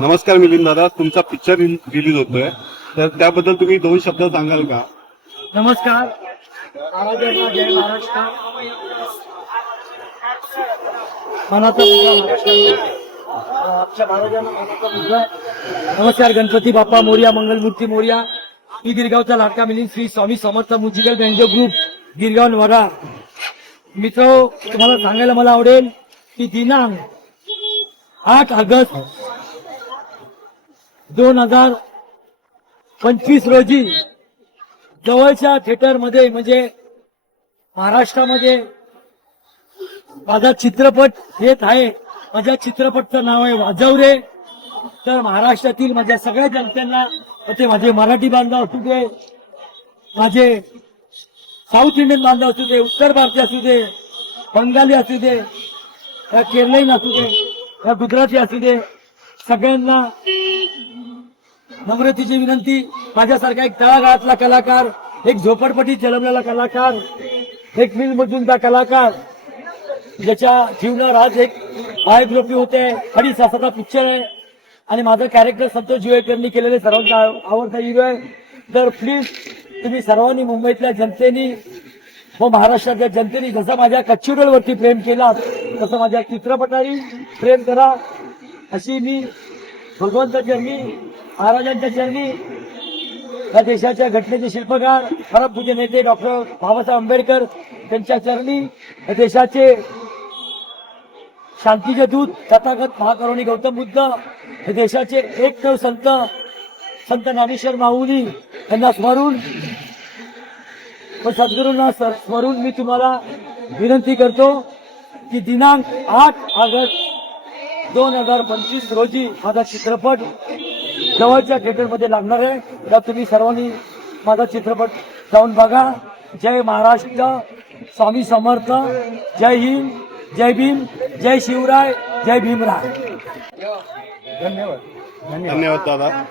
नमस्कार मिलिंद दादा, तुमचा पिक्चर रिलीज होतोय, तर त्याबद्दल तुम्ही 2 शब्द सांगाल का? नमस्कार. आराध्याचा जय महाराष्ट्र. मनाचा मुलगा महाराष्ट्र. आमच्या महाराजांना मनाचा मुलगा. नमस्कार. गणपती बाप्पा मोरया, मंगलमूर्ती मोरया. ही गिरगावचा लाडका Milind Shri Swami Samarth musical banjo group Girgaon नवाडा. मित्र, तुम्हाला सांगायला मला आवडेल की दिनांक 8 ऑगस्ट 2025 रोजी जवळच्या थिएटरमध्ये म्हणजे महाराष्ट्रामध्ये माझा चित्रपट येत आहे. माझ्या चित्रपटचं नाव आहे वाजवरे. तर महाराष्ट्रातील माझ्या सगळ्या जनतेला, ते माझे मराठी बांधव असू दे, माझे साऊथ इंडियन बांधव असू दे, उत्तर भारतीय असू दे, बंगाली असू दे, या केरळीन असू दे, या गुजराती असू दे, सगळ्यांना नम्रतेची विनंती. माझ्यासारखा एक तळागाळातला कलाकार, एक झोपडपट्टीत जन्मलेला कलाकार, एक मिलमजूनचा कलाकार, ज्याच्या जीवनावर आज एक बायोग्राफी होते, 2.5 तासाचा पिक्चर आहे आणि माझं कॅरेक्टर संतोष जुवेकरनी केलेले सर्वांचा आवडता हिरो आहे. तर प्लीज तुम्ही सर्वांनी, मुंबईतल्या जनतेनी व महाराष्ट्रातल्या जनतेने जसं माझ्या कच्चीरोलवरती प्रेम केला तसं माझ्या चित्रपटाने प्रेम करा, अशी मी भगवंताच्या चरणी, महाराजांच्या चरणी, या देशाच्या घटनेचे शिल्पकार परमपूज्य नेते डॉक्टर बाबासाहेब आंबेडकर त्यांच्या चरणी, या देशाचे शांतीचे दूत तथागत महाकरुणी गौतम बुद्ध, या देशाचे एकमेव संत ज्ञानेश्वर माऊली यांना स्मरून व सद्गुरूंना स्मरून मी तुम्हाला विनंती करतो की दिनांक 8 ऑगस्ट 2025 रोजी माझा चित्रपट जवळच्या थिएटरमध्ये लागणार आहे. तर तुम्ही सर्वांनी माझा चित्रपट जाऊन बघा. जय महाराष्ट्र, स्वामी समर्थ, जय हिंद, जय भीम, जय शिवराय, जय भीमराय. धन्यवाद. धन्यवाद दादा.